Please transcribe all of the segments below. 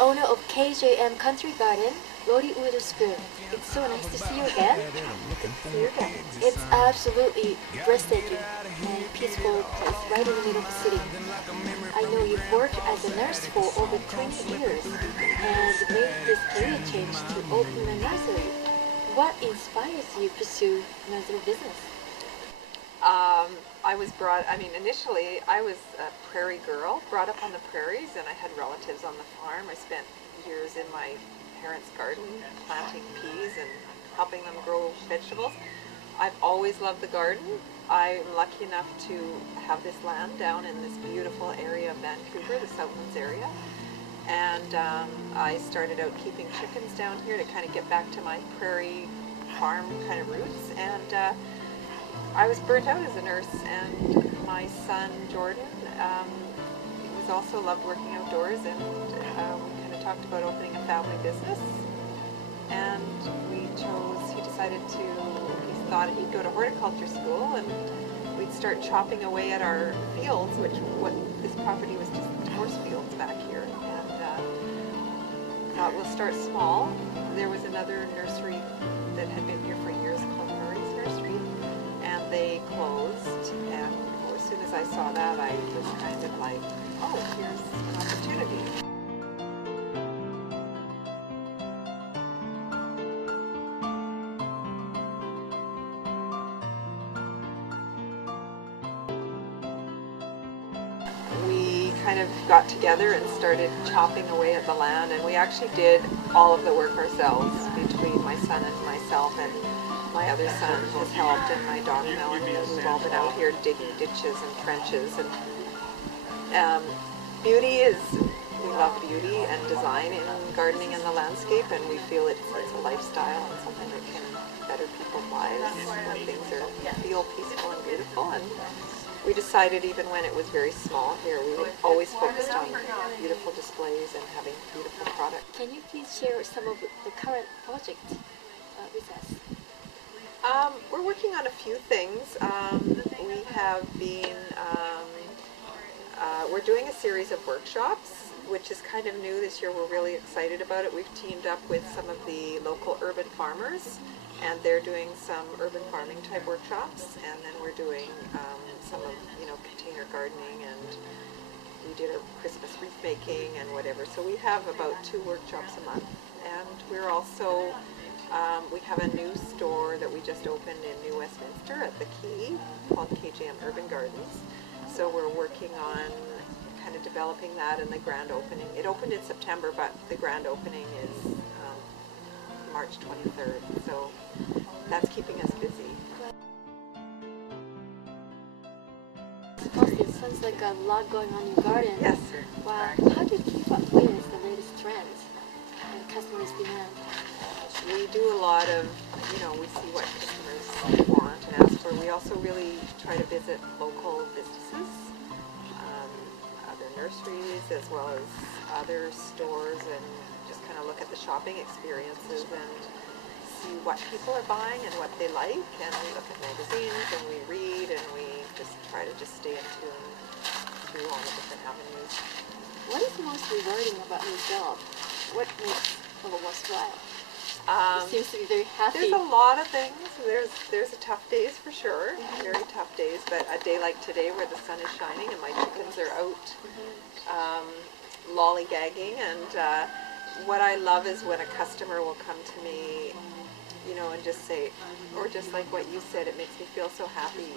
owner of KJM Country Garden, Lori Wotherspoon. It's so nice to see you again. See you again. It's absolutely breathtaking and peaceful place right in the middle of the city. I know you've worked as a nurse for over 20 years and made this career change to open a nursery. What inspires you to pursue nursery business? Initially I was a prairie girl, brought up on the prairies, and I had relatives on the farm. I spent years in my parents' garden planting peas and helping them grow vegetables. I've always loved the garden. I'm lucky enough to have this land down in this beautiful area of Vancouver, the Southlands area. And I started out keeping chickens down here to kind of get back to my prairie farm kind of roots. And I was burnt out as a nurse, and my son Jordan was also loved working outdoors, and we kind of talked about opening a family business. And he thought he'd go to horticulture school, and we'd start chopping away at our fields, this property was just horse fields back here. And thought we'll start small. There was another nursery that had been here for years called Nursery, and they closed, and as soon as I saw that, I was kind of like, oh, here's an opportunity. We kind of got together and started chopping away at the land, and we actually did all of the work ourselves between my son and myself, and my other son has helped, and my daughter Melanie, we've all been out here digging ditches and trenches. And we love beauty and design in gardening and the landscape, and we feel it's a lifestyle and something that can better people's lives when things feel peaceful and beautiful. And we decided, even when it was very small here, we always focused on beautiful displays and having beautiful products. Can you please share some of the current project with us? We're working on a few things. We have been, we're doing a series of workshops, which is kind of new this year. We're really excited about it. We've teamed up with some of the local urban farmers, and they're doing some urban farming type workshops, and then we're doing some of, container gardening, and we did a Christmas wreath making and whatever. So we have about 2 workshops a month, and we're also we have a new store that we just opened in New Westminster at the Quay called KJM Urban Gardens. So we're working on kind of developing that, and the grand opening. It opened in September, but the grand opening is March 23rd. So that's keeping us busy. It sounds like a lot going on in your garden. Yes. Wow. How do you keep up with the latest trends and customers' demand? We do a lot of, we see what customers want and ask for. We also really try to visit local businesses, other nurseries, as well as other stores, and just kind of look at the shopping experiences and see what people are buying and what they like. And we look at magazines, and we read, and we just try to stay in tune through all the different avenues. What is most rewarding about your job? What makes it worthwhile? It seems to be very happy. There's a lot of things. There's tough days for sure, very tough days, but a day like today where the sun is shining and my chickens are out lollygagging, and what I love is when a customer will come to me, and just say, or just like what you said, it makes me feel so happy.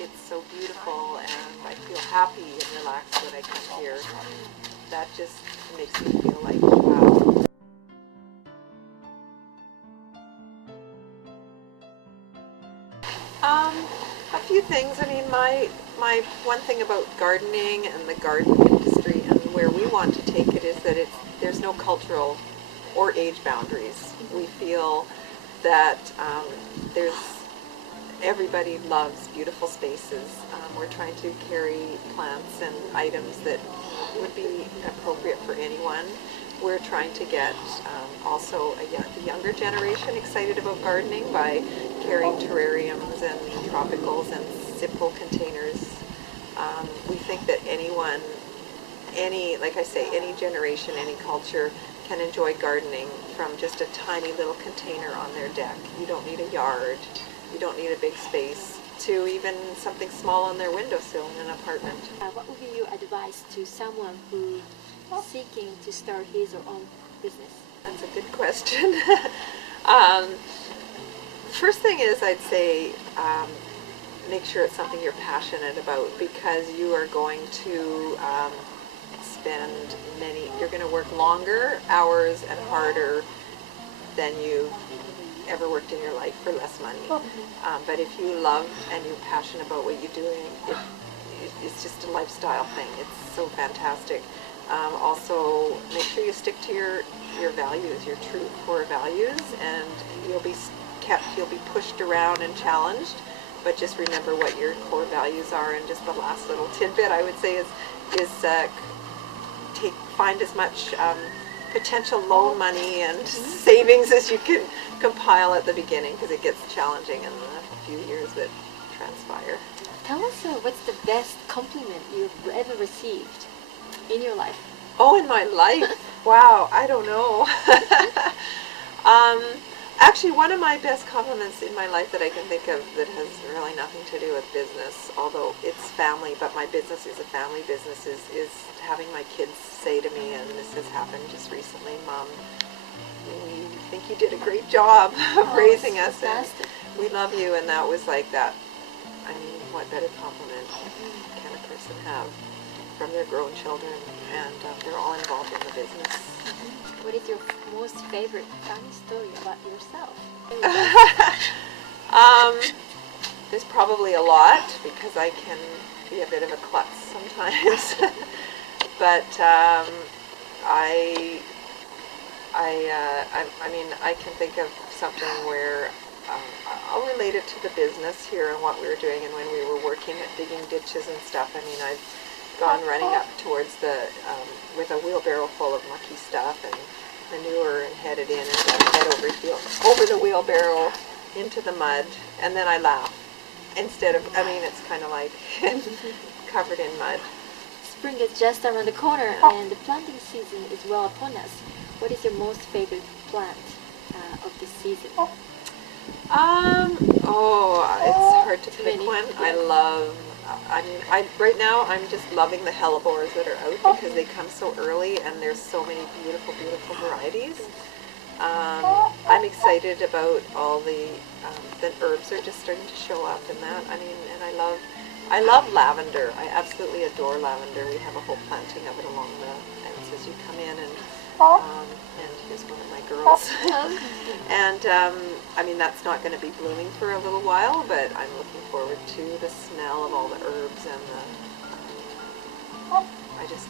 It's so beautiful, and I feel happy and relaxed when I come here. That just makes me feel like, wow. A few things. My one thing about gardening and the garden industry and where we want to take it is that there's no cultural or age boundaries. We feel that everybody loves beautiful spaces. We're trying to carry plants and items that would be appropriate for anyone. We're trying to get also the younger generation excited about gardening by carrying terrariums and tropicals and simple containers. We think that like I say, any generation, any culture can enjoy gardening from just a tiny little container on their deck. You don't need a yard, you don't need a big space, to even something small on their windowsill in an apartment. What would be your advice to someone who is seeking to start his or own business? That's a good question. First thing is, I'd say make sure it's something you're passionate about, because you are going to you're going to work longer hours and harder than you ever worked in your life for less money. But if you love and you're passionate about what you're doing, it's just a lifestyle thing. It's so fantastic. Also, make sure you stick to your values, your true core values, and you'll be pushed around and challenged, but just remember what your core values are. And just the last little tidbit I would say is find as much potential loan money and savings as you can compile at the beginning, because it gets challenging in the few years that transpire. Tell us what's the best compliment you've ever received in your life? Oh, in my life? Wow, I don't know. Actually, one of my best compliments in my life that I can think of that has really nothing to do with business, although it's family, but my business is a family business, is having my kids say to me, and this has happened just recently, Mom, we think you did a great job of raising us, and we love you. And that was like that. I mean, what better compliment can a person have from their grown children, and they're all involved in the business. What is your most favorite funny story about yourself? There's probably a lot, because I can be a bit of a klutz sometimes. But I mean, I can think of something where I'll relate it to the business here and what we were doing, and when we were working at digging ditches and stuff. I mean, I've gone running up towards with a wheelbarrow full of mucky stuff and manure, and headed in and then head over the wheelbarrow into the mud, and then I laugh instead of, I mean, it's kind of like covered in mud. Spring is just around the corner, and the planting season is well upon us. What is your most favorite plant of this season? It's hard to pick one. Right now I'm just loving the hellebores that are out, because they come so early, and there's so many beautiful, beautiful varieties. I'm excited about all the herbs are just starting to show up in that. I mean, and I love lavender. I absolutely adore lavender. We have a whole planting of it along the fence as you come in, and here's one of my girls. And I mean, that's not going to be blooming for a little while, but I'm looking forward to the smell of all the herbs, and I just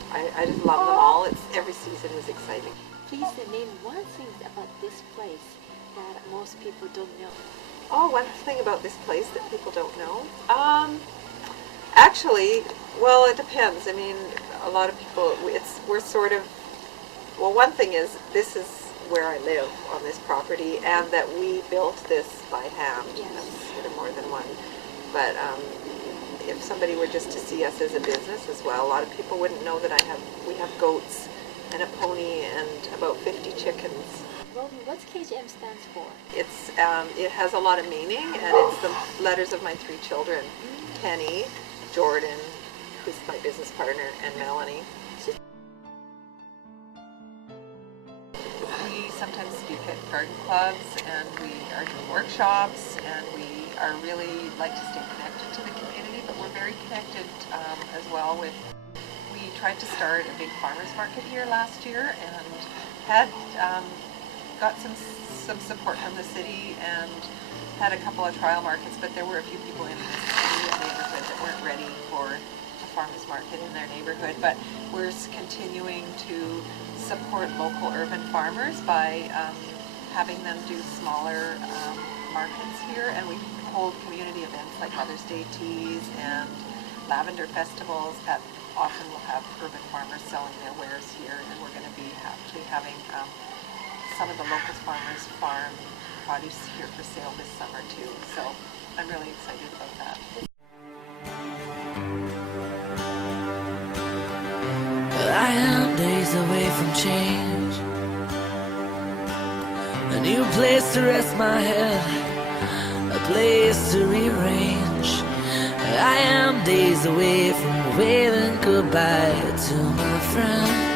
love them all. Every season is exciting. Please name one thing about this place that most people don't know. Oh, one thing about this place that people don't know? Actually, well, it depends. I mean, a lot of people, we're sort of, well, one thing is, this is where I live on this property, and that we built this by hand. Yes. That's sort of more than one. But if somebody were just to see us as a business as well, a lot of people wouldn't know that we have goats and a pony and about 50 chickens. Well, what's KGM stands for? It has a lot of meaning, and it's the letters of my 3 children, Kenny, Jordan, who's my business partner, and Melanie. We sometimes speak at garden clubs, and we are doing workshops, and we are really like to stay connected to the community, but we're very connected as well with, we tried to start a big farmers market here last year, and had got some support from the city, and had a couple of trial markets, but there were a few people in the neighborhood that weren't ready for a farmers market in their neighborhood. But we're continuing to support local urban farmers by having them do smaller markets here, and we hold community events like Mother's Day teas and lavender festivals that often will have urban farmers selling their wares here, and we're going to be actually having some of the local farmers farm produce here for sale this summer too, so I'm really excited about that. days away from change. A new place to rest my head, a place to rearrange. I am days away from waving goodbye to my friend.